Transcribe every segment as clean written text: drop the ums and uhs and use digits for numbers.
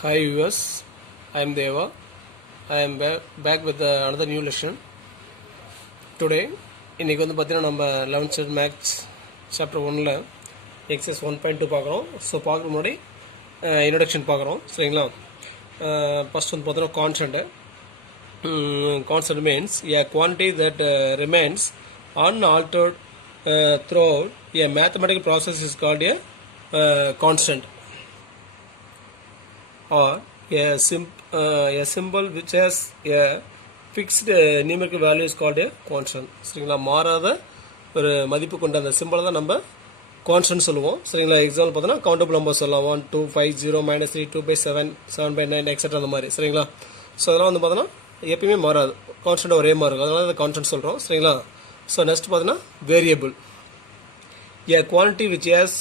Hi viewers, I am Deva. I am back with another new lesson. Today, இன்னைக்கு வந்து பார்த்தீங்கன்னா நம்ம 11th standard maths chapter 1ல் excess 1.2 பார்க்குறோம். ஸோ பார்க்குற முன்னாடி இன்ட்ரடக்ஷன் பார்க்குறோம், சரிங்களா? ஃபர்ஸ்ட் வந்து பார்த்தீங்கன்னா constant means a quantity that remains unaltered throughout a mathematical process is called a constant. Or a symbol which has a fixed numerical value is called a constant. சரிங்களா? மாறாத ஒரு மதிப்பு கொண்ட அந்த சிம்பிளை தான் நம்ம கான்ஸ்டன்ட் சொல்லுவோம், சரிங்களா? எக்ஸாம்பிள் பார்த்தோன்னா கவுண்டபிள் நம்பர் சொல்லலாம், 1 2 5 0 -3 2/7 7/9 எக்ஸெட்ரா அந்த மாதிரி, சரிங்களா? ஸோ அதெல்லாம் வந்து பார்த்தோன்னா எப்பயுமே மாறாது, கான்ஸ்டன்ட் ஒரே மாதிரி இருக்கும், அதனால அதை கான்ஸ்டன்ட் சொல்கிறோம், சரிங்களா? ஸோ நெக்ஸ்ட் பார்த்தோன்னா variable. A quantity which has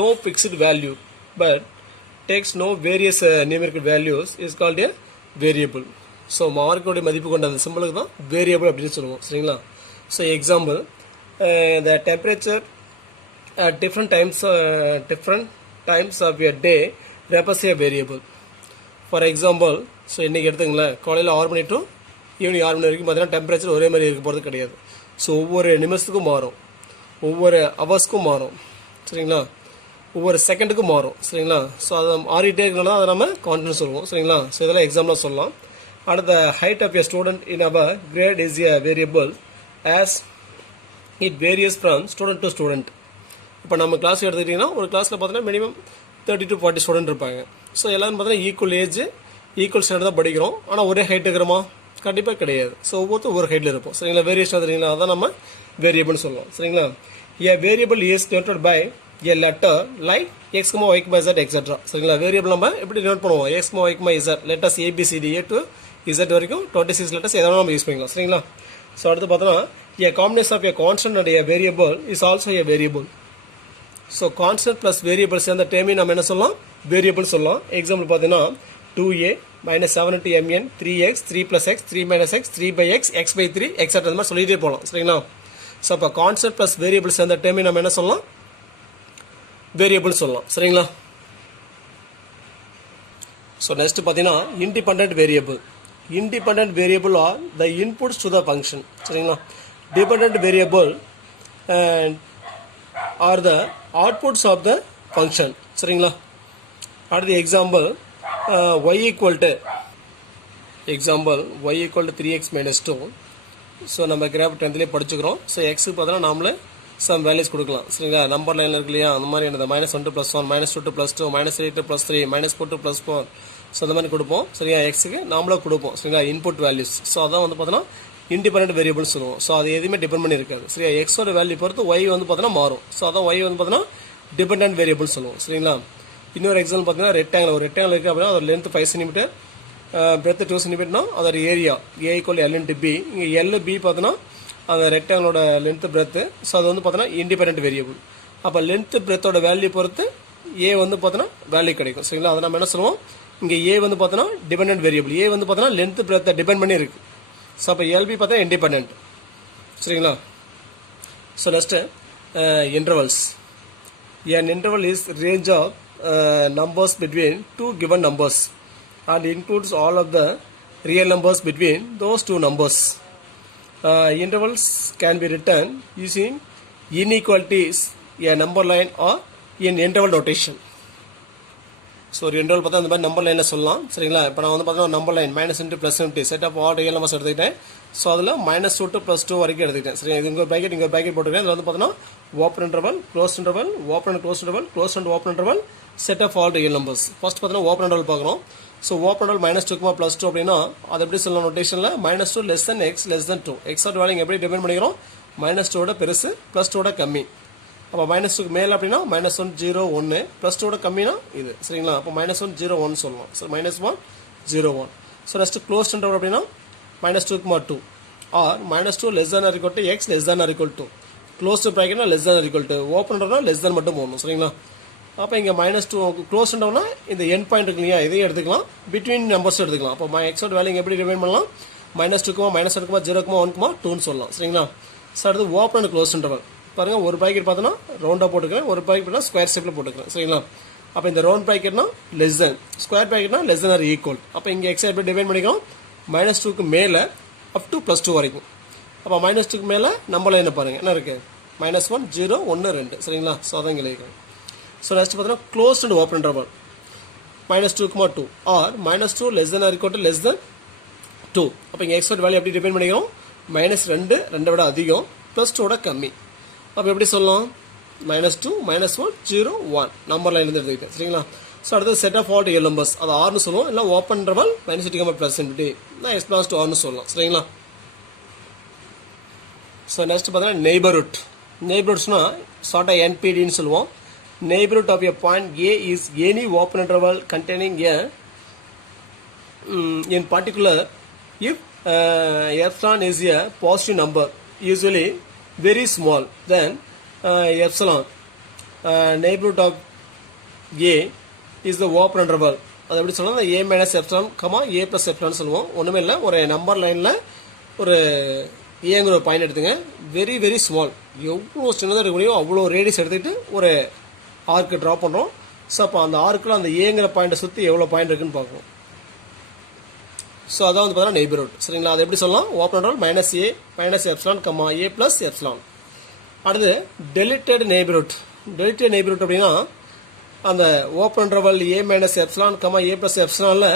no fixed value but takes no various numerical values is called a variable. So மார்க்கோடைய மதிப்பு கொண்ட அந்த சிம்பிளுக்கு தான் வேரியபிள் அப்படின்னு சொல்லுவோம், சரிங்களா? So example, the temperature at different times of a day represents a variable. For example, so இன்றைக்கி எடுத்துங்களேன், காலையில் 6 மணி டு ஈவினிங் 6 மணி வரைக்கும் பார்த்தீங்கன்னா டெம்பரேச்சர் ஒரே மாதிரி இருக்க போகிறது கிடையாது. ஸோ ஒவ்வொரு நிமிஷத்துக்கும் மாறும், ஒவ்வொரு ஹவர்ஸ்க்கும் மாறும், சரிங்களா? ஒவ்வொரு செகண்டுக்கும் மாறும், சரிங்களா? ஸோ அதை மாறிட்டே இருக்கனால அதை நம்ம கான்ஸ்டன்ட் சொல்லுவோம், சரிங்களா? ஸோ இதெல்லாம் எக்ஸாம்பிளாக சொல்லலாம். அடுத்த height of a student in our grade is a variable as it varies from student to student. இப்போ நம்ம கிளாஸ் எடுத்துக்கிட்டிங்கன்னா ஒரு கிளாஸில் பார்த்தீங்கன்னா மினிமம் 30 to 40 ஸ்டூடெண்ட் இருப்பாங்க. ஸோ எல்லாரும் பார்த்தீங்கன்னா ஈக்குவல் ஏஜ் ஈக்குவல் ஸ்டாண்டர்ட் தான் படிக்கிறோம், ஆனால் ஒரே ஹைட் இருக்கிறோமா? கண்டிப்பாக கிடையாது. ஸோ ஒவ்வொருத்தரும் ஒவ்வொரு ஹைட்டில் இருப்போம், சரிங்களா? வேரியேஷன் தெரியுங்களா? அதான் நம்ம வேரியபிள்னு சொல்லலாம், சரிங்களா? A variable is denoted by a letter like x, y, z, etc. சரிங்களா? வேரியபிள் நம்ம எப்படி நோட் பண்ணுவோம்? x, y, z letters ABCD A to Z வரைக்கும் 26 லெட்டர்ஸ் எதாவது நம்ம யூஸ் பண்ணிக்கலாம், சரிங்களா? ஸோ அடுத்து பார்த்தோன்னா a combination of a constant and a variable is also a variable. So constant plus variables அந்த டேர்மே நம்ம என்ன சொல்லலாம்? வேரியபிள் சொல்லலாம். எக்ஸாம்பிள் பார்த்தீங்கன்னா 2a - 7mn 3x 3 + x 3 - x 3/x x/3 etcetera அந்த மாதிரி சொல்லிகிட்டே போகலாம், சரிங்களா? ஸோ அப்போ கான்ஸ்டன்ட் ப்ளஸ் வேரியபிள்ஸ் அந்த டேர்மே நம்ம என்ன சொல்லலாம்? வேரியபிள் சொல்லலாம், சரிங்களா? ஸோ நெக்ஸ்ட் பார்த்தீங்கன்னா independent variable. Independent variable are the inputs to the function, சரிங்களா? Dependent variable are the outputs of the function, சரிங்களா? அடுத்து எக்ஸாம்பிள், y = 3x - 2. ஸோ நம்ம கிராஃப் 10th படிச்சுக்கிறோம். ஸோ எக்ஸுக்கு பார்த்தோன்னா நாமளே சம் வேல்யூஸ் கொடுக்கலாம், சரிங்களா? நம்பர் லைனில் இருக்கு இல்லையா, அந்த மாதிரி என்னது -1 to +1 -2 to +2 -3 to +3 -4 to +4 so அந்த மாதிரி கொடுப்போம், சரியா? எக்ஸுக்கு நாமளே கொடுப்போம், சரிங்களா? Input values. ஸோ அதான் வந்து பார்த்தோன்னா இண்டிபெண்டன்ட் வேரியபிள் சொல்லுவோம். ஸோ அது எதுவுமே டிபெண்ட் பண்ணி இருக்காது, சரியா? எக்ஸோட வேல்யூ பொறுத்து ஒய் வந்து பார்த்தோன்னா மாறும். ஸோ அதான் ஒய் வந்து பார்த்தோன்னா டிபெண்டன்ட் வேரியபிள் சொல்லுவோம், சரிங்களா? இன்னொரு எக்ஸாம்பிள் பார்த்தீங்கன்னா ரெக்டாங்கிள். ஒரு ரெக்டாங்கிள் இருக்குது அப்படின்னா அதோட லென்த் 5 cm, பிரெத் 2 cm, அதோட ஏரியா A = L × B. இங்கே LB பார்த்தோன்னா அந்த ரெக்டாங்கிளோட லென்த்து பிரெத்து. ஸோ அது வந்து பார்த்தோன்னா இண்டிபெண்டன்ட் வேரியபிள். அப்போ லென்த்து பிரெத்தோட வேல்யூ பொறுத்து ஏ வந்து பார்த்தோன்னா வேல்யூ கிடைக்கும், சரிங்களா? அதை நம்ம என்ன சொல்லுவோம்? இங்கே ஏ வந்து பார்த்தோன்னா டிபெண்டன்ட் வேரியபிள். ஏ வந்து பார்த்தோன்னா லென்த்து பிரெத்தை டிபெண்ட் பண்ணி இருக்குது. ஸோ அப்போ LB பார்த்தா இண்டிபெண்டன்ட், சரிங்களா? So next intervals. an interval is range of numbers between two given numbers and includes all of the real numbers between those two numbers. Intervals can be written using inequalities, a number line, or in interval notation. So ஒரு interval பார்த்தா அந்த மாதிரி number லைனில் சொல்லலாம், சரிங்களா? இப்போ நான் வந்து பார்த்தீங்கன்னா number line -into +20 set of all real numbers எடுத்துக்கிட்டேன். ஸோ அதில் -2 to +2 வரைக்கும் எடுத்துக்கிட்டேன், சரி? இது இங்கே ப்ராக்கெட் இங்கே ப்ராக்கெட் போட்டுருக்கேன். இதில் வந்து பார்த்தீங்கன்னா open interval, close interval, open and close interval, close and open interval, set of all real numbers. First பார்த்தீங்கன்னா ஓப்பன் இன்டர்வல் பார்க்குறோம். ஸோ ஓப்பன் இன்டர்வல் -2, +2 அப்படின்னா அது எப்படி சொல்லலாம் நோட்டேஷனில்? -2 < x <2. எக்ஸோட வேல்யூ எப்படி டிபெண்ட் பண்ணிக்கிறோம்? -2 பெருசு, +2 கம்மி. அப்போ -2க்கு மேலே அப்படின்னா -1 0 1, +2 கம்மினா இது, சரிங்களா? அப்போ -1 0 1 சொல்லலாம். So -1 0 1. So next close interval அப்படின்னா -2, 2 ஆர் -2 < x <2. க்ளோஸ் ப்ராக்கெட்னா <, ஓப்பன் இன்டர்வல்னா லெஸ் மட்டும் போடணும், சரிங்களா? அப்போ இங்கே -2 க்ளோஸ் இன்டர்வல்னா இந்த என் பாயிண்ட் இருக்கு இல்லையா, இதையும் எடுத்துக்கலாம், பிட்வீன் நம்பர்ஸ் எடுத்துக்கலாம். அப்போ எக்ஸோட வேல்யூ எப்படி டிபெண்ட் பண்ணலாம்? -2, -1, 0, 1, 2ன்னு சொல்லலாம், சரிங்களா? ஸோ அடுத்து ஓப்பன் அண்ட் க்ளோஸ் இன்டர்வல் பாருங்கள். ஒரு பாக்கெட் பார்த்தோன்னா ரவுண்டாக போட்டுக்கிறேன், ஒரு பாக்கெட் பார்த்தா ஸ்கொயர் ஷேப்பில் போட்டுக்கிறேன், சரிங்களா? அப்போ இந்த ரவுண்ட் ப்ராக்கெட்னா லெஸ் தென், ஸ்கொயர் ப்ராக்கெட்னா லெஸ் தென் ஆர் ஈக்குவல். அப்போ இங்கே எக்ஸை எப்படி டிவைன் பண்ணிக்கிறோம், -2க்கு மேலே அப் டு +2 வரைக்கும். அப்போ -2க்கு மேலே நம்பரில் என்ன பாருங்கள் என்ன இருக்குது, -1 0 1 2 சரிங்களா. ஸோ அதான் இங்கே எழுதிக்கிறோம். ஸோ நெக்ஸ்ட் பார்த்தீங்கன்னா closed and open interval -2, or -2 less than or equal to less than 2. அப்போ இங்கே எக்ஸோட வேல்யூ எப்படி டிபெண்ட் பண்ணிக்கிறோம், -2 2 விட அதிகம் +2 கம்மி. அப்போ எப்படி சொல்லலாம், -2 -1 0 1 நம்பர் லைன் இருந்து எடுத்துக்கிட்டேன் சரிங்களா. ஸோ அடுத்தது set of all real numbers, அது ஆர்னு சொல்லுவோம், இல்லை ஓப்பன் இன்டர்வல் -2, நான் x + 2 ஆர்னு சொல்லலாம் சரிங்களா. ஸோ நெக்ஸ்ட் பார்த்தீங்கன்னா நெய்பர்ஹுட். நெய்பர்ஹுட்ஸ்னா ஷார்ட்டாக NPDன்னு சொல்லுவோம். Neighborhood of a point A is any open interval containing a in particular if epsilon is a positive number, usually very small, then epsilon neighborhood of A is the open interval. அது எப்படி சொல்லலாம், A minus epsilon, A plus epsilon சொல்லுவோம். ஒன்றுமே இல்லை, ஒரு number லைனில் ஒரு ஏங்கிற ஒரு பாயிண்ட் எடுத்துங்க, வெரி வெரி ஸ்மால், எவ்வளோ சின்னதாக இருக்க முடியும் அவ்வளோ ரேடியஸ் எடுத்துக்கிட்டு ஒரு ஆர்க்கு ட்ரா பண்ணுறோம். ஸோ அப்போ அந்த ஆர்க்கில் அந்த ஏங்கிற பாயிண்ட்டை சுற்றி எவ்வளோ பாயிண்ட் இருக்குன்னு பார்க்கணும். ஸோ அதான் வந்து பார்த்தீங்கன்னா நெய்பர்ஹுட் சரிங்களா. அது எப்படி சொல்லலாம், open interval -A epsilon, A plus epsilon. அடுத்து டெலிட்டட் நெய்பர்ஹுட். டெலிட்டட் நெய்பர்ஹுட் அப்படின்னா அந்த open interval A minus epsilon, A plus epsilonல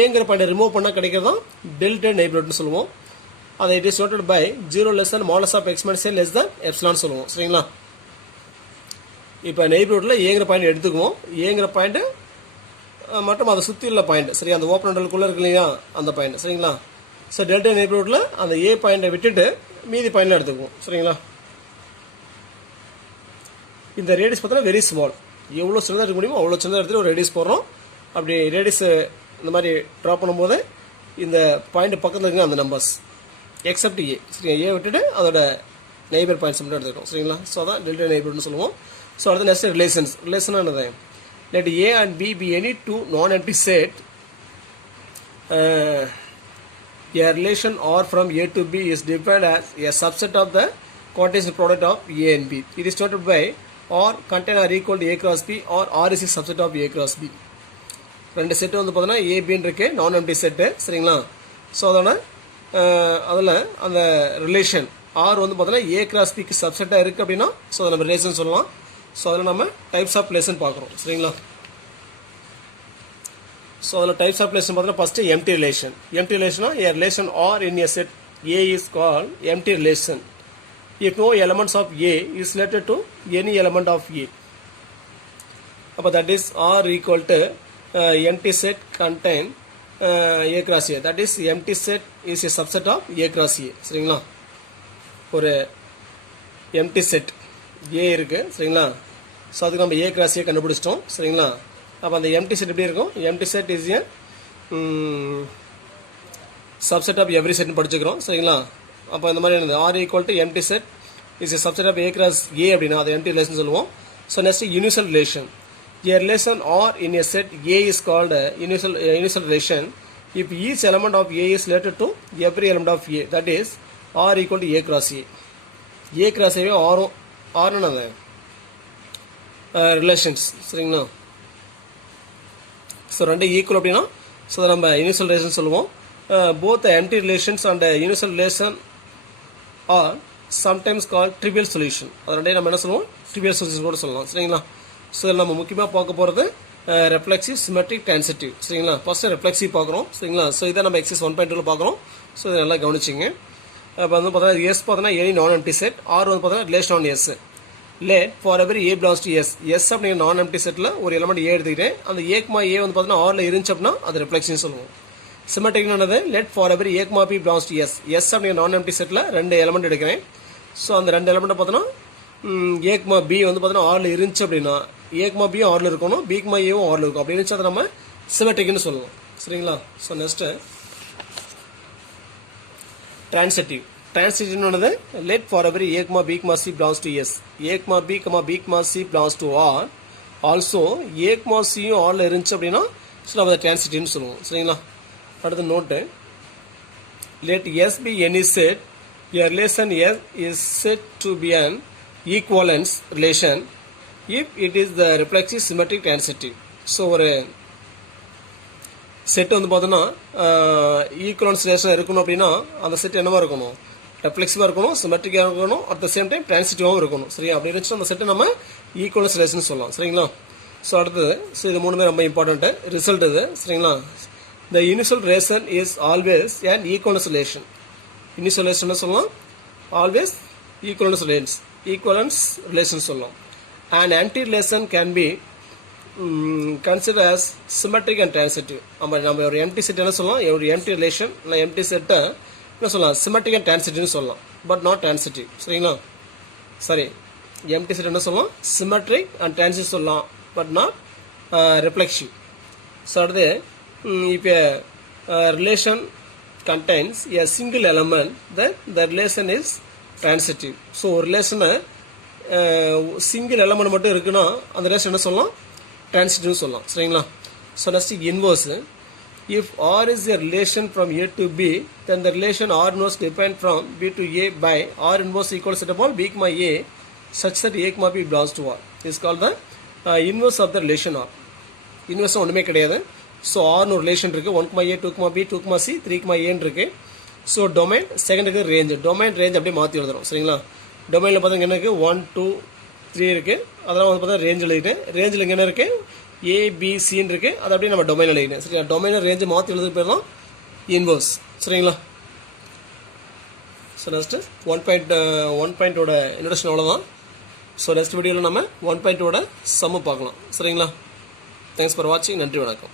ஏங்கிற பாயிண்ட்டை ரிமூவ் பண்ணால் கிடைக்கிறது தான் டெலிட்டட் நெய்பர்ஹுட்னு சொல்லுவோம். அதை it is noted by 0 less than modulus of x minus A less than epsilon சொல்லுவோம் சரிங்களா. இப்போ நெய்பர்ஹுட்டில் ஏங்கிற பாயிண்ட் எடுத்துக்குவோம், ஏங்கிற பாயிண்ட்டு மற்றும் அதை சுற்றி உள்ள பாயிண்ட் சரி, அந்த ஓப்பன் இன்டர்வல்குள்ளே இருக்கு இல்லையா அந்த பாயிண்ட் சரிங்களா. ஸோ டெல்டா நெய்பர்ஹுட்டில் அந்த ஏ பாயிண்ட்டை விட்டுட்டு மீதி பாயிண்டில் எடுத்துக்குவோம் சரிங்களா. இந்த ரேடியஸ் பார்த்தோன்னா வெரி ஸ்மால், எவ்வளோ சின்னதாக இருக்க முடியுமோ அவ்வளோ சின்னதாக எடுத்துகிட்டு ஒரு ரேடியஸ் போடுறோம். அப்படி ரேடியஸ் இந்த மாதிரி ட்ரா பண்ணும்போது இந்த பாயிண்ட் பக்கத்தில் இருக்குங்க அந்த நம்பர்ஸ் எக்ஸப்ட் ஏ சரிங்களா. ஏ விட்டுட்டு அதோட நெய்பர் பாயிண்ட்ஸ் மட்டும் எடுத்துக்கிறோம் சரிங்களா. ஸோ அதான் டெல்டா நெய்பர்ஹுட்னு சொல்லுவோம். ஸோ அடுத்து நெக்ஸ்ட் ரிலேஷன்ஸ். ரிலேஷன் என்னது, let A and B be any two non-empty set. A relation R from A to B is defined as a subset of the quantization product of A and B. It is noted by R contain or equal to A cross B or R is a subset of A cross B. ரெண்டு set வந்து பார்த்தோன்னா ஏபின்னு இருக்கு, நான் empty set சரிங்களா. So அதோட அதில் அந்த relation R வந்து பார்த்தோன்னா A cross Bக்கு சப்செட்டாக இருக்குது அப்படின்னா ஸோ அதை நம்ம ரிலேஷன் சொல்லலாம். ஸோ அதில் நம்ம டைப்ஸ் ஆஃப் ரிலேஷன் பார்க்குறோம் சரிங்களா. ஸோ அதில் டைப்ஸ் ஆஃப் ரிலேஷன் பார்த்தோன்னா ஃபஸ்ட்டு எம்டி ரிலேஷன். எம்டி ரிலேஷனா a relation R in a set A is call empty relation if no elements of A is related to any element of A. அப்போ that is R equal to empty set contain A cross A. That is empty set is a subset of A cross A சரிங்களா. ஒரு empty set A இருக்குது சரிங்களா. So அதுக்கு நம்ம A cross A கண்டுபிடிச்சிட்டோம் சரிங்களா. அப்போ அந்த empty set எப்படி இருக்கும், empty set is a subset of every set படிச்சுக்கிறோம் சரிங்களா. அப்போ இந்த மாதிரி என்னது R equal to empty set is a subset of A cross A அப்படின்னா அது empty relation சொல்லுவோம். So next universal relation. A relation R in a set A is called universal relation if each element of A is related to every element of A. That is R equal to A cross A. A cross A R என்னது relations சரிங்களா. So ரெண்டு equal அப்படின்னா so நம்ம universal relation சொல்லுவோம். Both empty relations and universal relation are sometimes call trivial solution. அது ரெண்டையும் நம்ம என்ன சொல்லுவோம், ட்ரிவியல் சொல்யூஷன் கூட சொல்லலாம் சரிங்களா. ஸோ இதில் நம்ம முக்கியமாக பார்க்க போகிறது ரெஃப்ளெக்சிவ், சிமெட்ரிக், ட்ரான்சிட்டிவ் சரிங்களா. ஃபஸ்ட்டு ரெஃப்ளெக்சிவ் பார்க்குறோம் சரிங்களா. ஸோ இதை நம்ம எக்ஸஸ் 1.2 பார்க்குறோம். ஸோ இதை நல்லா கவனிச்சிங்க. இப்போ வந்து பார்த்தீங்கன்னா எஸ் பார்த்தோன்னா எனி நான் எம்டி செட், ஆர் வந்து பார்த்தீங்கன்னா relation on S. let for every A belongs to S. S அப்படிங்கிற நான் எம்டி செட்டில் ஒரு எலமெண்ட் ஏ எடுத்துக்கிட்டேன், அந்த ஏக்மா ஏ வந்து பார்த்தீங்கன்னா ஆரில் இருந்துச்சு அப்படின்னா அது ரிஃப்ளெக்ஷன் சொல்லுவோம். சிமெட்ரிக்னது let for every a comma b belongs to S. S அப்படிங்கிற நான் எம்டி செட்டில் ரெண்டு எலமெண்ட் எடுக்கிறேன். ஸோ அந்த ரெண்டு எலமெண்ட்டை பார்த்தோன்னா ஏக்மா பி வந்து பார்த்தீங்கன்னா ஆரில் இருந்துச்சு அப்படின்னா ஏக்மா பியும் ஆரில் இருக்கணும், பிக்மா ஏவும் ஆரில் இருக்கும். அப்படி இருந்துச்சு அதை நம்ம சிமெட்ரிக்னு சொல்லுவோம் சரிங்களா. So next transitive. Transitive let for every A, B, C belongs to S. A, B, C belongs to R. Also A, C R இருந்துச்சு அப்படின்னா ஸோ நம்ம அதை டிரான்சிட்டிவ்னு சொல்லுவோம் சரிங்களா. அடுத்த note, let S be any set, a relation S is said to be an equivalence relation if it is the reflexive, symmetric, transitive. So ஒரு set வந்து பார்த்தோன்னா ஈக்குவலன்ஸ் ரிலேஷன் இருக்கணும் அப்படின்னா அந்த செட் என்னவா இருக்கணும், ரெஃப்ளெக்சிவாக இருக்கணும், சிமெட்ரிக்காக இருக்கணும், அட் த சேம் டைம் டிரான்சிட்டிவாகவும் இருக்கணும். சரியா, அப்படி இருந்துச்சுன்னா அந்த செட்டை நம்ம ஈக்குவலன்ஸ் ரிலேஷன் சொல்லலாம். சரிங்களா. ஸோ அடுத்தது, ஸோ இது மூணுமே ரொம்ப இம்பார்ட்டன்ட்டு. ரிசல்ட் இது. சரிங்களா. த universal relation is always and equivalence relation. Universal relation சொல்லலாம், ஆல்வேஸ் ஈக்குவலன்ஸ் ரிலேஷன் சொல்லலாம். And anti relation can be consider as symmetric and transitive. நம்ம ஒரு எம்டி செட் என்ன சொல்லலாம், ஒரு எம்டி ரிலேஷன் இல்லை எம்டி செட்டை என்ன சொல்லலாம், சிமெட்ரிக் அண்ட் டிரான்சிட்டிவ்னு சொல்லலாம், பட் நாட் டிரான்சிட்டிவ். சரிங்களா. சரி, எம்டி செட் என்ன சொல்லலாம், சிமெட்ரிக் அண்ட் டிரான்சிட்டிவ் சொல்லலாம், பட் நாட் ரிஃப்ளெக்சிவ். ஸோ அடுத்து, இப்போ relation contains a single element, then the relation is transitive. So ஒரு ரிலேஷனை சிங்கிள் எலமெண்ட் மட்டும் இருக்குன்னா அந்த ரிலேஷன் என்ன சொல்லலாம், டிரான்சிட்டிவ்னு சொல்லலாம். சரிங்களா. So next inverse. If R is a relation from A to B, then the relation R inverse defined from B to A by R inverse equal set of all B comma A such that a comma B belongs to R is called the inverse of the relation R. Inverse ஒன்றுமே கிடையாது. So ஆர்னு ஒரு relation இருக்குது, 1 comma A 2 comma B 2 comma C 3 comma ஏன்னு இருக்குது. So domain, செகண்டுக்கு range, domain range அப்படியே மாற்றி எழுதுறோம். சரிங்களா. டொமைனில் பார்த்தீங்கன்னா என்ன இருக்குது, 1 2 3 இருக்குது, அதெல்லாம் வந்து பார்த்தா ரேஞ்ச் எழுதிட்டு, ரேஞ்சில் இங்கே என்ன இருக்குது, ஏபிசின்னு இருக்குது, அதை அப்படியே நம்ம டொமைன் எழுதிட்டேன். சரிங்களா. டொமைனில் ரேஞ்சை மாற்றி எழுதி பேர் தான் இன்வர்ஸ். சரிங்களா. ஸோ நெக்ஸ்ட்டு 1.1 இன்ட்ரடக்ஷன் அவ்வளோதான். ஸோ நெக்ஸ்ட் வீடியோவில் நம்ம 1.2 சம்மு பார்க்கலாம். சரிங்களா. தேங்க்ஸ் ஃபார் வாட்சிங். நன்றி, வணக்கம்.